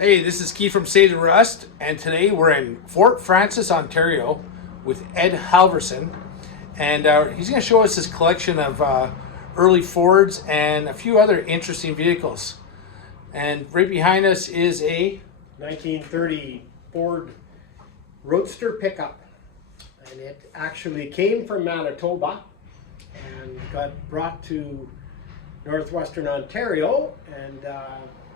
Hey, this is Keith from Sedan Rust, and today we're in Fort Francis, Ontario with Ed Halverson, and he's going to show us his collection of early Fords and a few other interesting vehicles. And right behind us is a 1930 Ford roadster pickup, and it actually came from Manitoba and got brought to northwestern Ontario and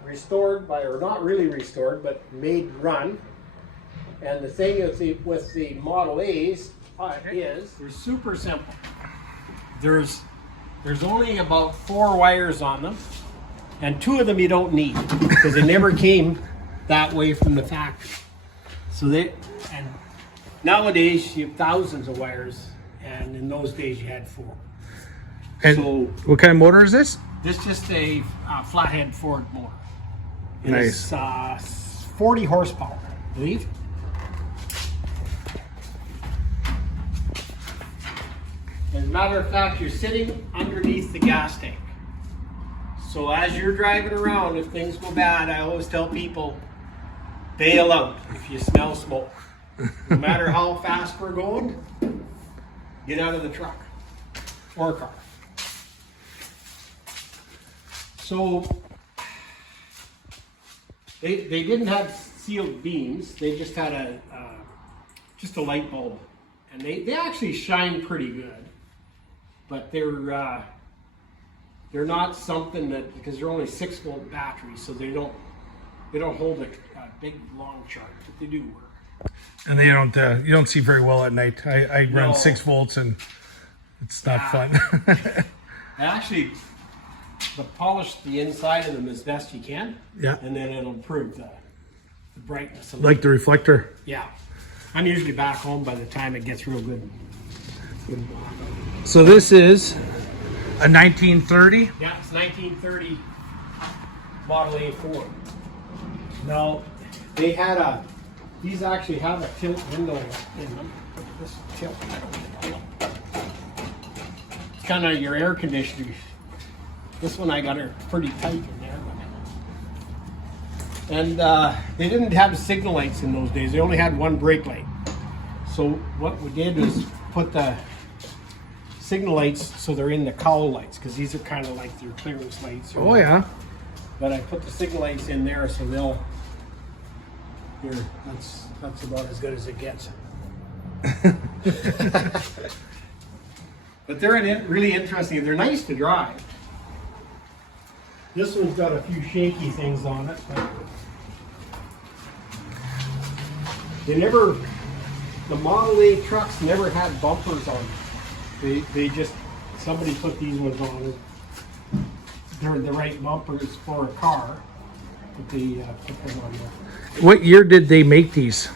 restored by, or not really restored, but made run. And the thing with the Model A's is they're super simple. There's only about 4 wires on them, and 2 of them you don't need because they never came that way from the factory. So and nowadays you have thousands of wires, and in those days you had 4. And so what kind of motor is this? this is just a flathead Ford motor. Nice. It's 40 horsepower, I believe. As a matter of fact, you're sitting underneath the gas tank. So as you're driving around, if things go bad, I always tell people, bail out if you smell smoke. No matter how fast we're going, get out of the truck or car. So they didn't have sealed beams. They just had just a light bulb, and they actually shine pretty good. But they're not something that, because they're only 6-volt batteries, so they don't hold a big long charge, but they do work. And they don't you don't see very well at night. I run No. 6 volts and it's not fun. I actually polish the inside of them as best you can. Yeah. And then it'll improve the brightness a little. Like the reflector. Yeah. I'm usually back home by the time it gets real good. So this is a 1930. Yeah, it's 1930 Model A Ford. Now, these actually have a tilt window in them. This tilt. It's kind of your air conditioner. This one I got her pretty tight in there. And they didn't have signal lights in those days. They only had one brake light. So what we did was put the signal lights so they're in the cowl lights, because these are kind of like their clearance lights. Oh yeah. But I put the signal lights in there so they'll. Here, that's about as good as it gets. But they're really interesting. They're nice to drive. This one's got a few shaky things on it, but the Model A trucks never had bumpers on them. They just, somebody put these ones on. They're the right bumpers for a car, but they put them on there. What year did they make these?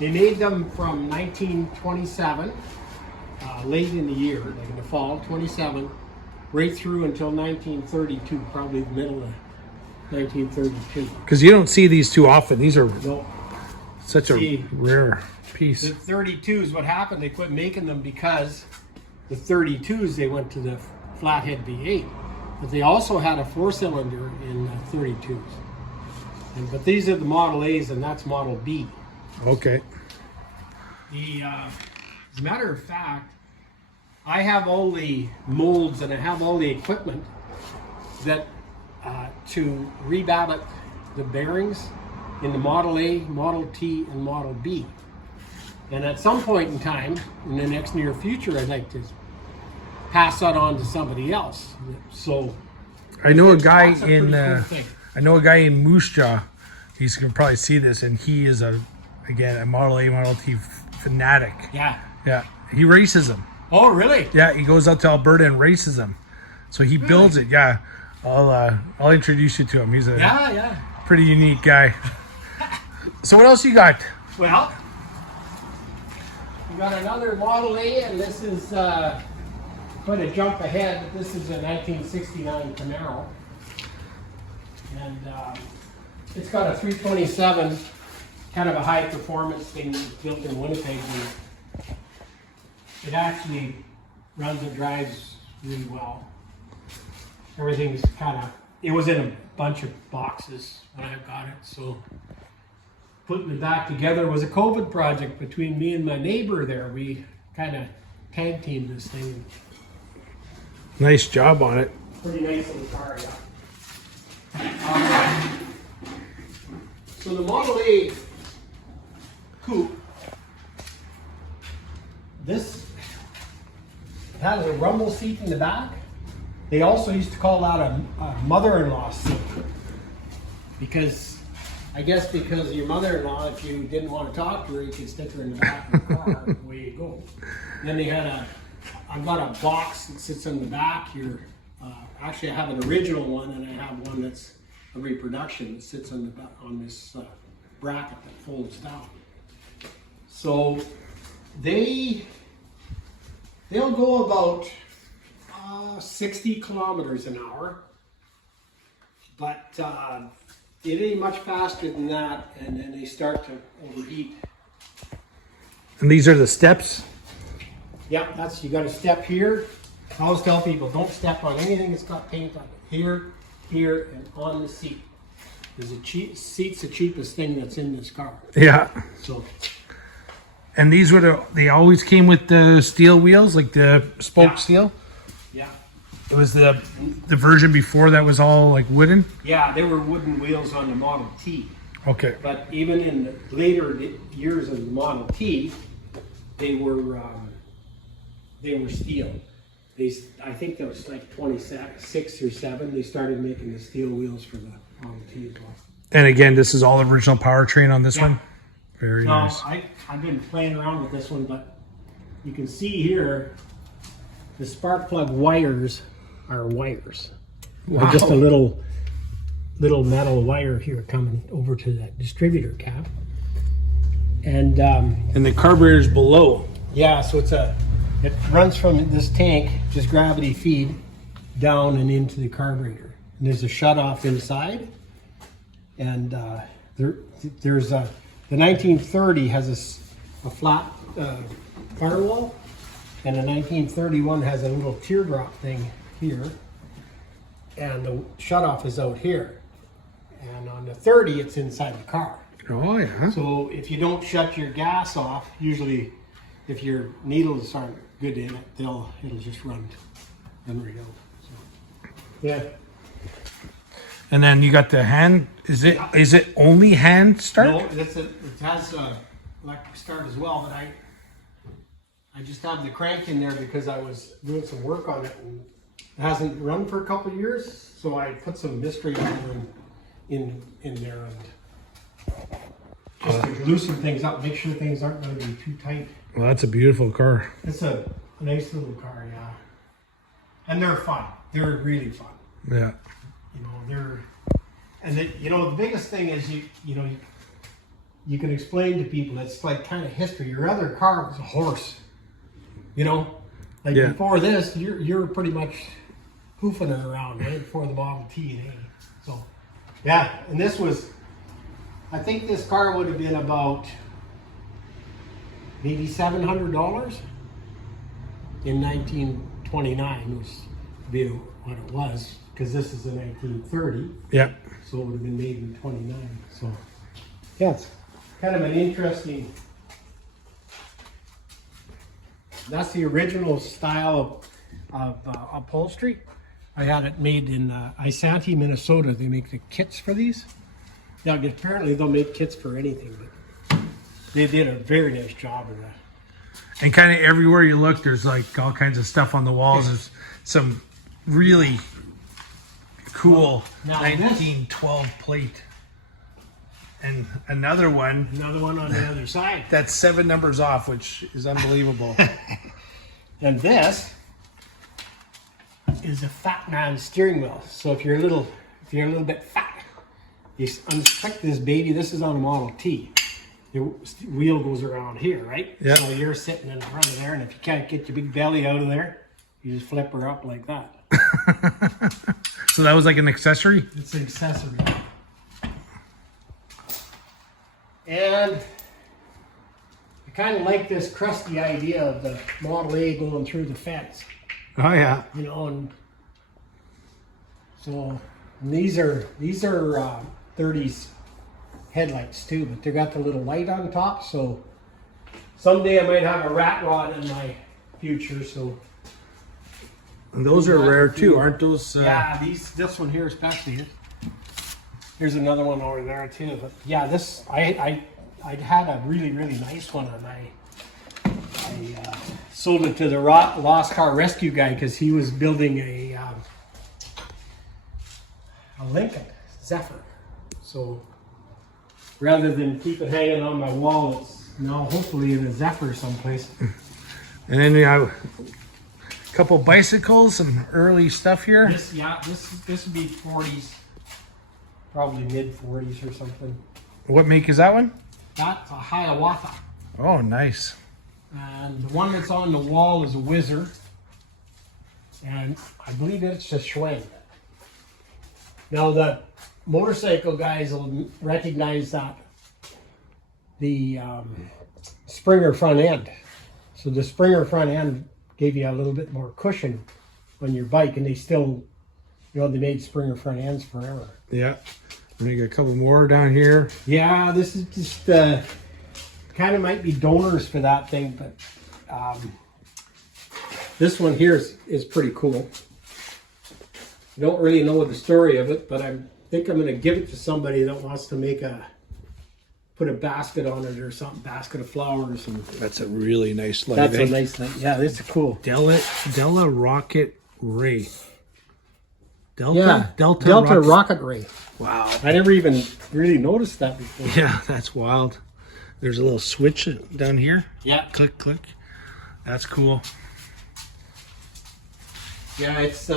They made them from 1927, late in the year, like in the fall, 27, right through until 1932, probably the middle of 1932. Because you don't see these too often. These are No, such a rare piece. the 32s, what happened, they quit making them because the 32s, they went to the flathead V8. But they also had a 4-cylinder in the 32s. But these are the Model A's, and that's Model B. Okay. As a matter of fact, I have all the molds and I have all the equipment that to rebabbit the bearings in the Model A, Model T, and Model B. And at some point in time, in the next near future, I'd like to pass that on to somebody else. So I know a guy that's a pretty in cool thing. I know a guy in Moose Jaw. He's gonna probably see this, and he is a Model A, Model T fanatic. Yeah. Yeah, he races them. Oh, really? Yeah, he goes out to Alberta and races them. So he builds it. Yeah, I'll introduce you to him. He's a Yeah. pretty unique guy. So what else you got? Well, we got another Model A, and this is quite a jump ahead. This is a 1969 Camaro, and it's got a 327, kind of a high performance thing that's built in Winnipeg. It actually runs and drives really well. Everything's kind of it was in a bunch of boxes when I got it. So putting it back together was a COVID project between me and my neighbor there. We kind of tag teamed this thing. Nice job on it. Pretty nice little car, yeah. So the Model A coupe, this has a rumble seat in the back. They also used to call that a mother-in-law seat, because I guess because your mother-in-law, if you didn't want to talk to her, you could stick her in the back of the car. Away you go. Then they had I've got a box that sits in the back here. Actually, I have an original one, and I have one that's a reproduction that sits on the back on this bracket that folds down. So they'll go about 60 kilometers an hour, but it ain't much faster than that, and then they start to overheat. And these are the steps? Yep, you got a step here. I always tell people, don't step on anything that's got paint on it. Here, here, and on the seat. Because seat's the cheapest thing that's in this car. Yeah. So. And these they always came with the steel wheels, like the spoke steel? Yeah. It was the version before that was all like wooden? Yeah, they were wooden wheels on the Model T. Okay. But even in the later years of the Model T, they were steel. I think that was like 26 or 7. They started making the steel wheels for the Model T as well. And again, this is all original powertrain on this one? Very nice. I've been playing around with this one, but you can see here the spark plug wires are wires. Wow. Just a little metal wire here coming over to that distributor cap. And the carburetor's below. yeah, so it runs from this tank, just gravity feed, down and into the carburetor. And there's a shut off inside. And there's the 1930 has a flat firewall, and the 1931 has a little teardrop thing here, and the shut off is out here. And on the 30, it's inside the car. Oh yeah. So if you don't shut your gas off, usually if your needles aren't good in it, it'll just run right out. So, yeah. And then you got the hand. Is it only hand start? No, it has electric start as well, but I just have the crank in there because I was doing some work on it and it hasn't run for a couple of years, so I put some mystery in there and just to loosen things up, make sure things aren't going to be too tight. Well, that's a beautiful car. It's a nice little car, yeah. And they're fun. They're really fun. Yeah. You know, the biggest thing is you can explain to people, it's like kind of history. Your other car was a horse, like before this, you're pretty much hoofing it around, right? Before the Model T and A. So, yeah, and this was, I think this car would have been about maybe $700 in 1929, which would be what it was, because this is a 1930. Yeah. So it would have been made in 29. So yeah, it's kind of an interesting. That's the original style of upholstery. I had it made in Isanti, Minnesota. They make the kits for these. Yeah, apparently they'll make kits for anything, but they did a very nice job of that. And kind of everywhere you look, there's like all kinds of stuff on the walls. There's some really cool 1912 plate. And another one on the other side. that's 7 numbers off, which is unbelievable. And this is a fat man's steering wheel. So if you're a little bit fat, you unclick this baby. This is on a Model T. Your wheel goes around here, right? Yeah. So you're sitting in front of there, and if you can't get your big belly out of there, you just flip her up like that. So that was like an accessory? It's an accessory. And I kind of like this crusty idea of the Model A going through the fence. Oh yeah. And so And these are 30s headlights too, but they got the little light on top. So someday I might have a rat rod in my future. So And those are rare too, aren't those? yeah, this one here especially. Here's another one over there too. But yeah, this I had a really nice one, and I sold it to the lost car rescue guy because he was building a Lincoln Zephyr. So rather than keep it hanging on my wall, it's now hopefully in a Zephyr someplace. And then you have a couple bicycles, some early stuff here. This would be 40s, probably mid 40s or something. What make is that one? That's a Hiawatha. Oh, nice. And the one that's on the wall is a Whizzer. And I believe it's a Schwinn. Now the motorcycle guys will recognize that the Springer front end. So the Springer front end gave you a little bit more cushion on your bike, and they still, they made Springer front ends forever. Yeah. And you got a couple more down here. Yeah, this is just kind of might be donors for that thing, but this one here is pretty cool. I don't really know the story of it, but I think I'm going to give it to somebody that wants to put a basket on it or something, basket of flowers. And That's a really nice light. that's a nice thing. Yeah, this is cool. Della Rocket Ray. Delta? Yeah, Delta Rocket Ray. Wow. I never even really noticed that before. Yeah, that's wild. There's a little switch down here. Yeah. Click, click. That's cool. Yeah, it's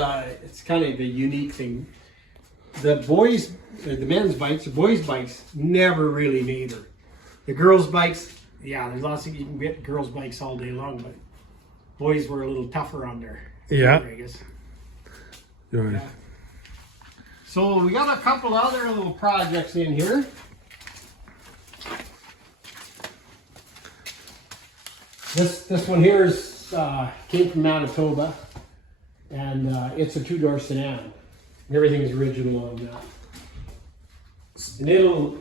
kind of a unique thing. The men's bikes, the boys' bikes never really made her. The girls' bikes, yeah, there's lots of, you can get girls' bikes all day long, but boys were a little tougher on their Yeah. I guess. Yeah. So we got a couple other little projects in here. This one here is came from Manitoba, and it's a two-door sedan. Everything's original on that. And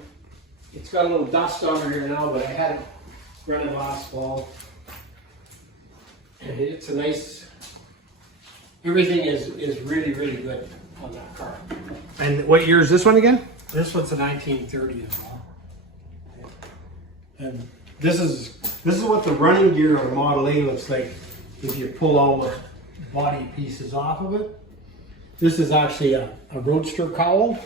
it's got a little dust on it here now, but I had it running last fall. And it's a nice, everything is really good on that car. And what year is this one again? This one's a 1930 as well. And this is what the running gear on a Model A looks like if you pull all the body pieces off of it. This is actually a roadster cowl.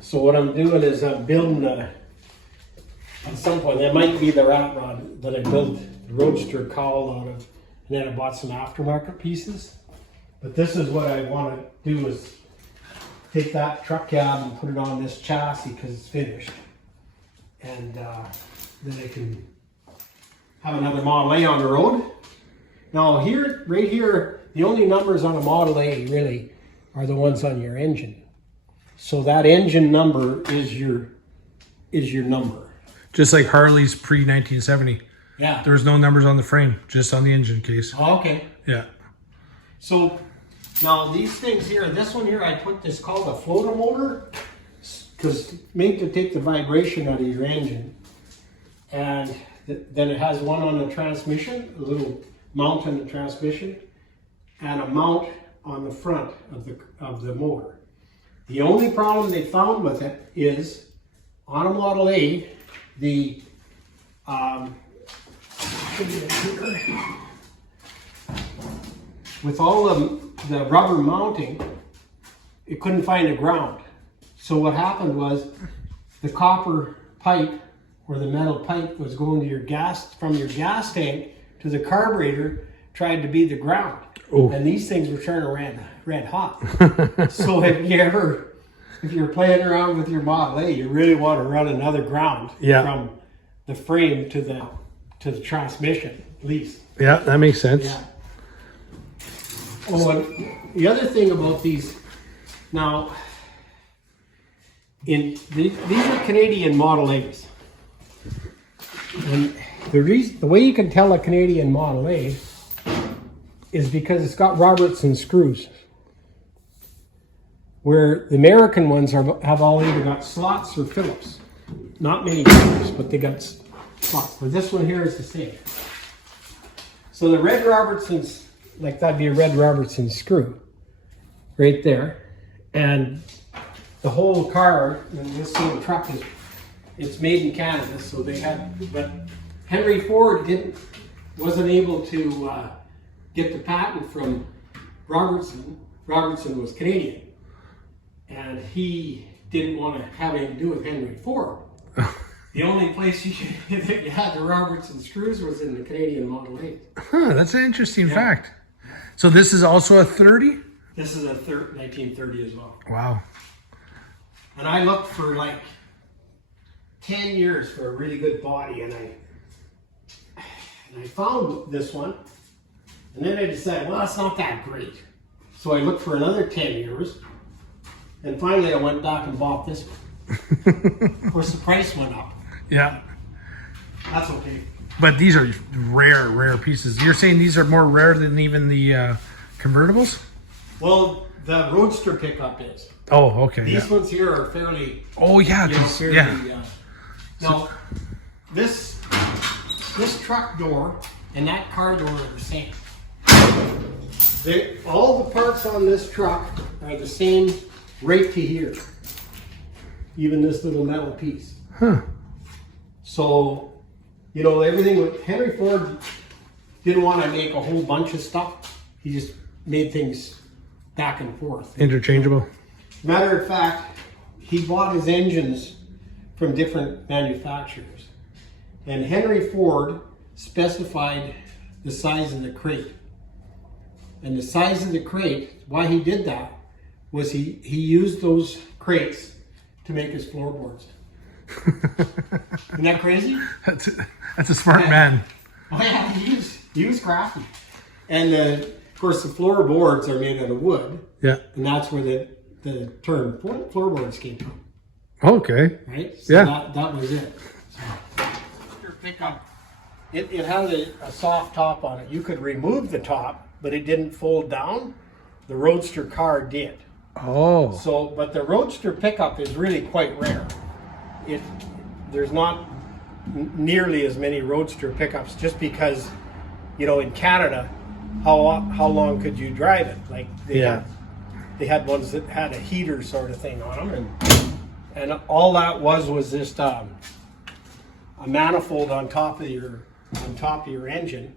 So what I'm doing is I'm building at some point, that might be the rat rod that I built the roadster cowl out of, and then I bought some aftermarket pieces. But this is what I want to do is take that truck cab and put it on this chassis because it's finished. And then I can have another Model A on the road. Now here, right here, the only numbers on a Model A really are the ones on your engine. So that engine number is your number. Just like Harley's pre-1970. Yeah. There was no numbers on the frame, just on the engine case. Oh, okay. Yeah. So now these things here, this one here, I put this called a floater motor, because made to take the vibration out of your engine. And then it has one on the transmission, a little mount on the transmission, and a mount on the front of the motor. The only problem they found with it is on a Model A, the with all the rubber mounting, it couldn't find a ground. So what happened was the copper pipe or the metal pipe was going to your gas, from your gas tank to the carburetor, tried to be the ground. Ooh. And these things were turning red hot. So if you're playing around with your Model A, you really want to run another ground from the frame to the transmission, at least. Yeah, that makes sense. Yeah. Oh, and the other thing about these, now, these are Canadian Model A's. And the way you can tell a Canadian Model A is because it's got Robertson screws. where the American ones have all either got slots or Phillips. Not many Phillips, but they got slots. But this one here is the same. So the Red Robertson's, like that'd be a Red Robertson screw right there. And the whole car, and this little truck it's made in Canada, so they had, but Henry Ford wasn't able to get the patent from Robertson. Robertson was Canadian, and he didn't want to have anything to do with Henry Ford. The only place you had the Robertson screws was in the Canadian Model 8. Huh, that's an interesting fact. So this is also a 30? This is a 1930 as well. Wow. And I looked for like 10 years for a really good body, and I found this one, and then I decided, well, it's not that great. So I looked for another 10 years, and finally I went back and bought this one. Of course, the price went up. Yeah. That's okay. But these are rare pieces. You're saying these are more rare than even the convertibles? Well, the Roadster pickup is. Oh, okay. These ones here are fairly. Oh, yeah. Now, this truck door and that car door are the same. All the parts on this truck are the same right to here. Even this little metal piece. Huh. So, you know, everything with Henry Ford didn't want to make a whole bunch of stuff. He just made things back and forth. Interchangeable. Matter of fact, he bought his engines from different manufacturers. And Henry Ford specified the size of the crate. And the size of the crate, why he did that, was he used those crates to make his floorboards. Isn't that crazy? That's a smart man. Oh yeah, he was crafty. And of course the floorboards are made out of wood. Yeah. And that's where the term floorboards came from. Okay. Right? So yeah. That was it. So, your pickup, it had a soft top on it. You could remove the top, but it didn't fold down. The Roadster car did. Oh. So, but the Roadster pickup is really quite rare. There's not nearly as many Roadster pickups, just because, you know, in Canada, how long could you drive it? Like they had ones that had a heater sort of thing on them, and all that was just a manifold on top of your engine,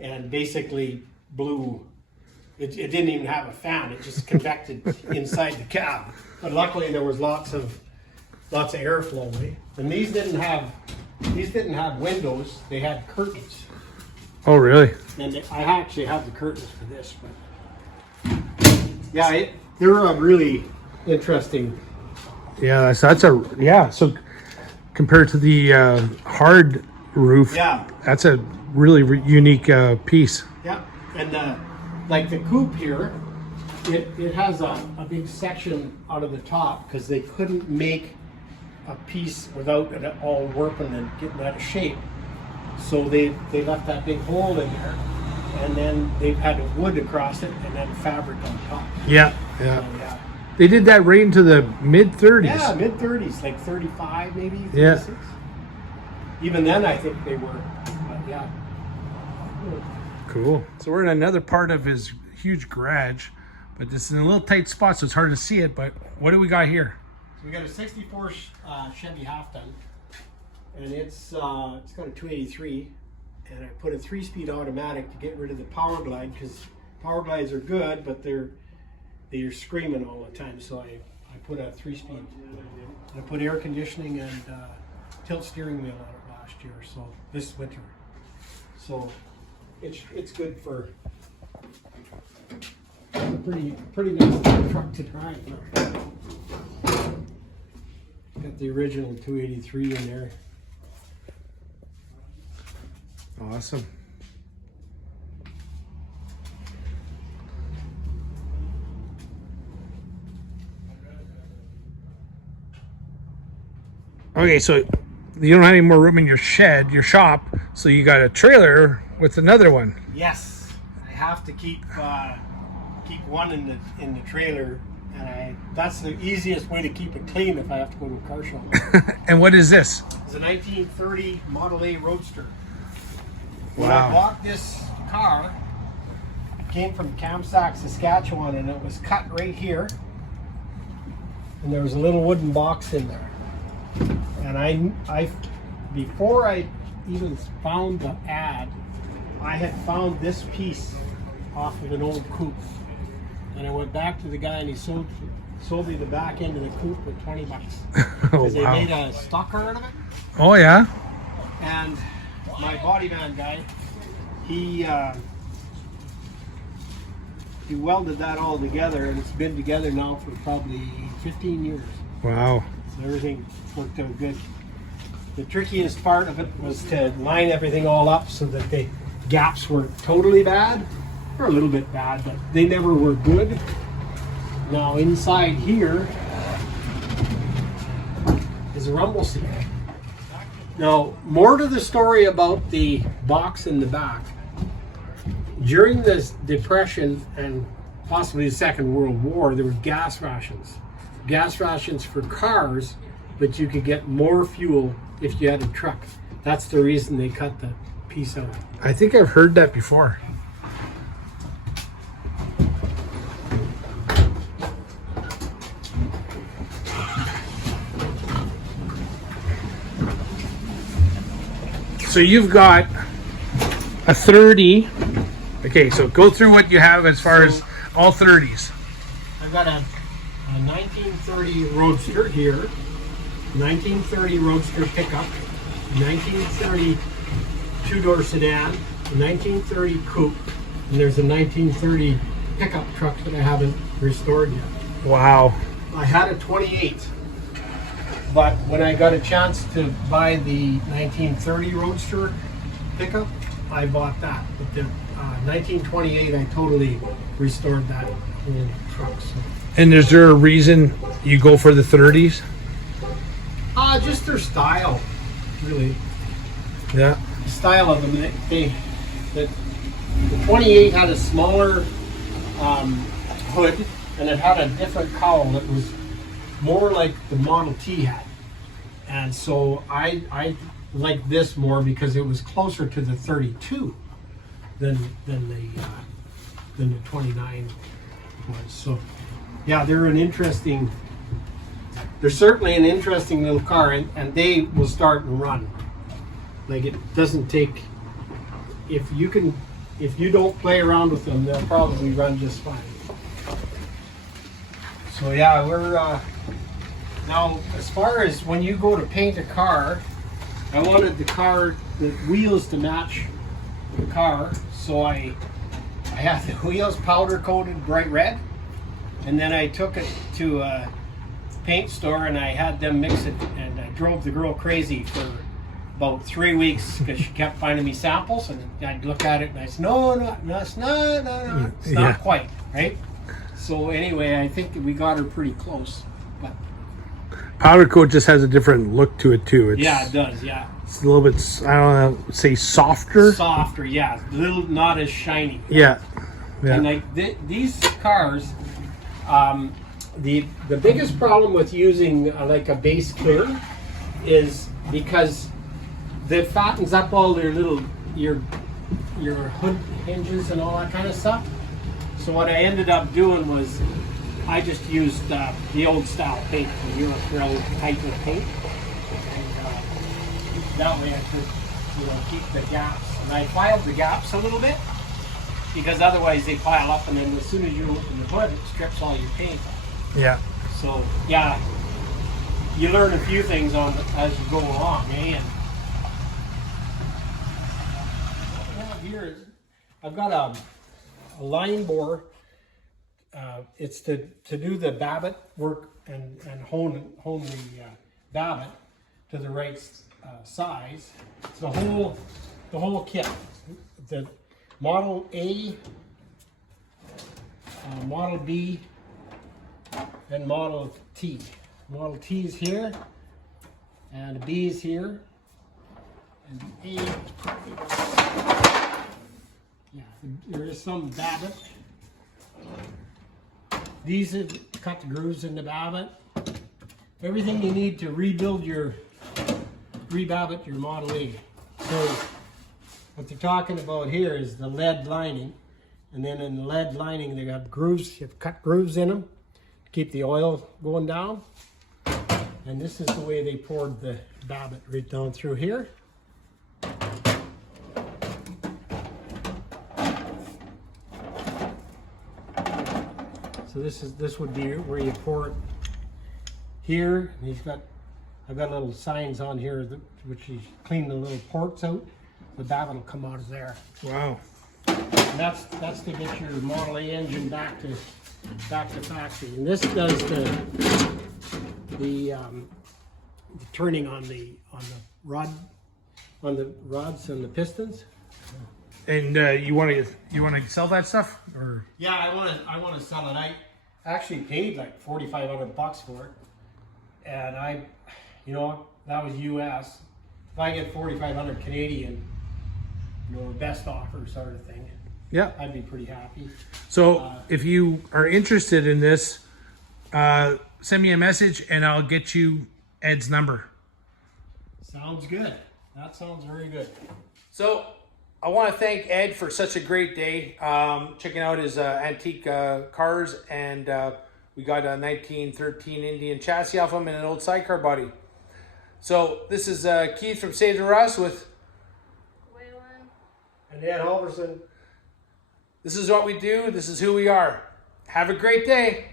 and basically blew. It didn't even have a fan. It just convected inside the cab. But luckily there was lots of airflow. And these didn't have windows. They had curtains. Oh, really? And I actually have the curtains for this. But yeah, they're a really interesting. Yeah, so compared to the hard roof, that's a really unique piece. Yeah, and like the coupe here, it has a big section out of the top because they couldn't make a piece without it all warping and getting out of shape. So they left that big hole in there, and then they've had wood across it and then fabric on top. Yeah. So, yeah. They did that right into the mid-30s. Yeah, mid-30s, like 35 maybe, 36. Yeah. Even then I think they were, but yeah. Cool. So we're in another part of his huge garage, but this is in a little tight spot, so it's hard to see it. But what do we got here? So we got a 64 Chevy half ton, and it's got a 283, and I put a 3-speed automatic to get rid of the power glide, because power glides are good, but they're screaming all the time. So I put a 3-speed. I put air conditioning and tilt steering wheel on it last year, so this winter. So it's good for a pretty nice truck to drive. Got the original 283 in there. Awesome. Okay, so you don't have any more room in your shed, your shop, so you got a trailer with another one. Yes, I have to keep one in the trailer, And that's the easiest way to keep it clean if I have to go to a car show. And what is this? It's a 1930 Model A Roadster. When Wow. I bought this car, it came from Kamsack, Saskatchewan, and it was cut right here. And there was a little wooden box in there. And I before I even found the ad, I had found this piece off of an old coupe. And I went back to the guy and he sold me the back end of the coupe for $20. Oh, Because they wow. made a stock car out of it. Oh, yeah? And my body man guy, he welded that all together, and it's been together now for probably 15 years. Wow. So everything worked out good. The trickiest part of it was to line everything all up so that the gaps weren't totally bad, or a little bit bad, but they never were good. Now inside here is a rumble seat. Now, more to the story about the box in the back. During this Depression and possibly the Second World War, there were gas rations. Gas rations for cars, but you could get more fuel if you had a truck. That's the reason they cut the piece out. I think I've heard that before. So you've got a 30. Okay, so go through what you have as far as all 30s. I've got a 1930 Roadster here, 1930 Roadster pickup, 1930 two-door sedan, a 1930 coupe, and there's a 1930 pickup truck that I haven't restored yet. Wow. I had a 28, but when I got a chance to buy the 1930 Roadster pickup, I bought that. But the 1928, I totally restored that whole truck. So. And is there a reason you go for the 30s? Just their style, really. Yeah. The style of them. The 28 had a smaller hood, and it had a different cowl that was more like the Model T had. And so I liked this more because it was closer to the 32 than the 29 was. So yeah, they're certainly an interesting little car, and they will start and run. Like, it doesn't take, if you don't play around with them, they'll probably run just fine. So yeah, we're now, as far as when you go to paint a car, I wanted the wheels to match the car, so I had the wheels powder coated bright red, and then I took it to a paint store and I had them mix it, and I drove the girl crazy for about 3 weeks because she kept finding me samples, and I'd look at it and I'd say, no, it's not quite, right? So anyway, I think we got her pretty close. But Powder coat just has a different look to it too. yeah, it does, yeah. It's a little bit, I don't know, say softer. Softer, yeah. Not as shiny. Yeah. Yeah. And like these cars, the biggest problem with using like a base clear is because that fattens up all your hood hinges and all that kind of stuff. So what I ended up doing was I just used the old style paint, the Europe Grill type of paint. And that way I could, keep the gaps. And I filed the gaps a little bit because otherwise they pile up, and then as soon as you open the hood, it strips all your paint off. Yeah. So yeah, you learn a few things as you go along, eh? And what I have here is I've got a line bore. It's to do the babbitt work and hone the babbitt to the right size. It's the whole kit. The Model A, Model B, and Model T. Model T is here, and the B is here, and the A is probably, yeah, there is some babbitt. These are cut the grooves in the babbitt. Everything you need to rebuild your re-babbitt your Model A. So what they're talking about here is the lead lining, and then in the lead lining they have grooves. You have cut grooves in them to keep the oil going down. And this is the way they poured the babbitt, right down through here. So this would be where you pour it here. And I've got little signs on here which you clean the little ports out. The babbitt will come out of there. Wow. And that's to get your Model A engine back to factory. And this does the turning on the rods and the pistons. And you want to sell that stuff, or? Yeah, I want to sell it. I actually paid like $4,500 for it, and that was US. If I get 4,500 Canadian, best offer sort of thing. Yeah, I'd be pretty happy. So if you are interested in this, send me a message and I'll get you Ed's number. Sounds good. That sounds very good. So I want to thank Ed for such a great day, checking out his antique cars, and we got a 1913 Indian chassis off him and an old sidecar body. So this is Keith from Save the Rust with Waylon And Ed Halverson. This is what we do. This is who we are. Have a great day.